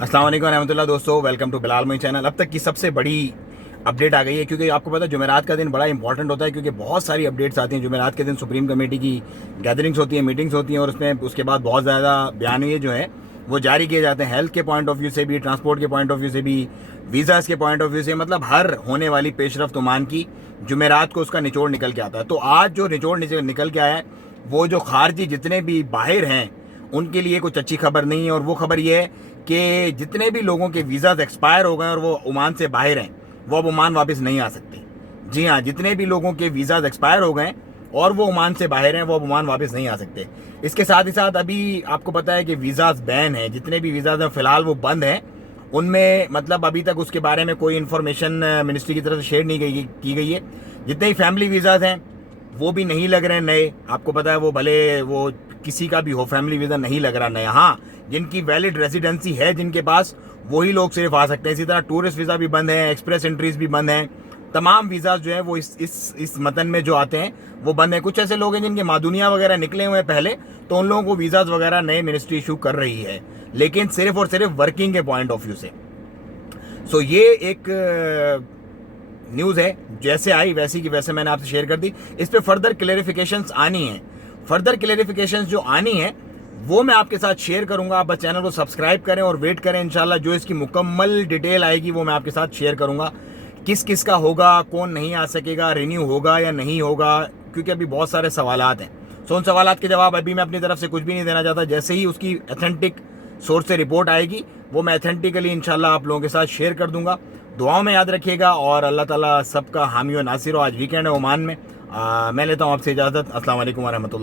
अस्सलाम वालेकुम रहमतुल्लाह दोस्तों, वेलकम टू बिलाल मई चैनल। अब तक की सबसे बड़ी अपडेट आ गई है, क्योंकि आपको पता है जुमेरात का दिन बड़ा इंपॉर्टेंट होता है, क्योंकि बहुत सारी अपडेट्स आती हैं। जुमेरात के दिन सुप्रीम कमेटी की गैदरिंग्स होती हैं, मीटिंग्स होती हैं, और उसमें उसके बाद बहुत ज़्यादा बयानिए जो हैं वो जारी किए जाते हैं, हेल्थ के पॉइंट ऑफ व्यू से भी, ट्रांसपोर्ट के पॉइंट ऑफ व्यू से भी, वीज़ाज़ के पॉइंट ऑफ व्यू से, मतलब हर होने वाली पेशरफ्त ओमान की जुमेरात को उसका निचोड़ निकल के आता है। तो आज जो निचोड़ निकल के आया है वो जो खारजी जितने भी बाहर हैं उनके लिए कुछ अच्छी खबर नहीं है, और वो खबर ये है कि जितने भी लोगों के वीज़ाज एक्सपायर हो गए और वो ओमान से बाहर हैं वो अब ओमान वापस नहीं आ सकते। जी हाँ, जितने भी लोगों के वीज़ाज एक्सपायर हो गए और वो ओमान से बाहर हैं वो अब ओमान वापस नहीं आ सकते। इसके साथ ही साथ अभी आपको पता है कि वीज़ाज बैन हैं, जितने भी वीज़ाज हैं फ़िलहाल वो बंद हैं। उनमें मतलब अभी तक उसके बारे में कोई इन्फॉर्मेशन मिनिस्ट्री की तरफ से शेयर नहीं की गई है। जितने ही फैमिली वीज़ाज हैं वो भी नहीं लग रहे हैं नए। आपको पता है वो भले वो किसी का भी हो, फैमिली वीज़ा नहीं लग रहा नया। हाँ, जिनकी वैलिड रेजिडेंसी है जिनके पास, वही लोग सिर्फ आ सकते हैं। इसी तरह टूरिस्ट वीज़ा भी बंद है, एक्सप्रेस एंट्रीज भी बंद हैं। तमाम वीज़ाज जो हैं वो इस मतन में जो आते हैं वो बंद हैं। कुछ ऐसे लोग हैं जिनके मादुनिया वगैरह निकले हुए हैं पहले, तो उन लोगों को वीज़ाज वगैरह नए मिनिस्ट्री इशू कर रही है, लेकिन सिर्फ और सिर्फ वर्किंग के पॉइंट ऑफ व्यू से। सो ये एक न्यूज़ है, जैसे आई वैसी की वैसे मैंने आपसे शेयर कर दी। इस पर फर्दर क्लेरिफिकेशंस आनी है, फर्दर क्लेरिफिकेशंस जो आनी है वो मैं आपके साथ शेयर करूंगा। आप बस चैनल को सब्सक्राइब करें और वेट करें, इंशाल्लाह जो इसकी मुकम्मल डिटेल आएगी वो मैं आपके साथ शेयर करूंगा। किस किस का होगा, कौन नहीं आ सकेगा, रिन्यू होगा या नहीं होगा, क्योंकि अभी बहुत सारे सवालात हैं। सो उन सवालात के जवाब अभी मैं अपनी तरफ से कुछ भी नहीं देना चाहता। जैसे ही उसकी अथेंटिक सोर्स से रिपोर्ट आएगी वो मैं अथेंटिकली इंशाल्लाह आप लोगों के साथ शेयर कर दूंगा। दुआओं में याद रखिएगा, और अल्लाह ताला सबका हामी व नासिर हो। आज वीकेंड है ओमान में। मैं लेता हूँ आपसे इजाज़त। अस्सलाम वालेकुम व रहमतुल्लाह।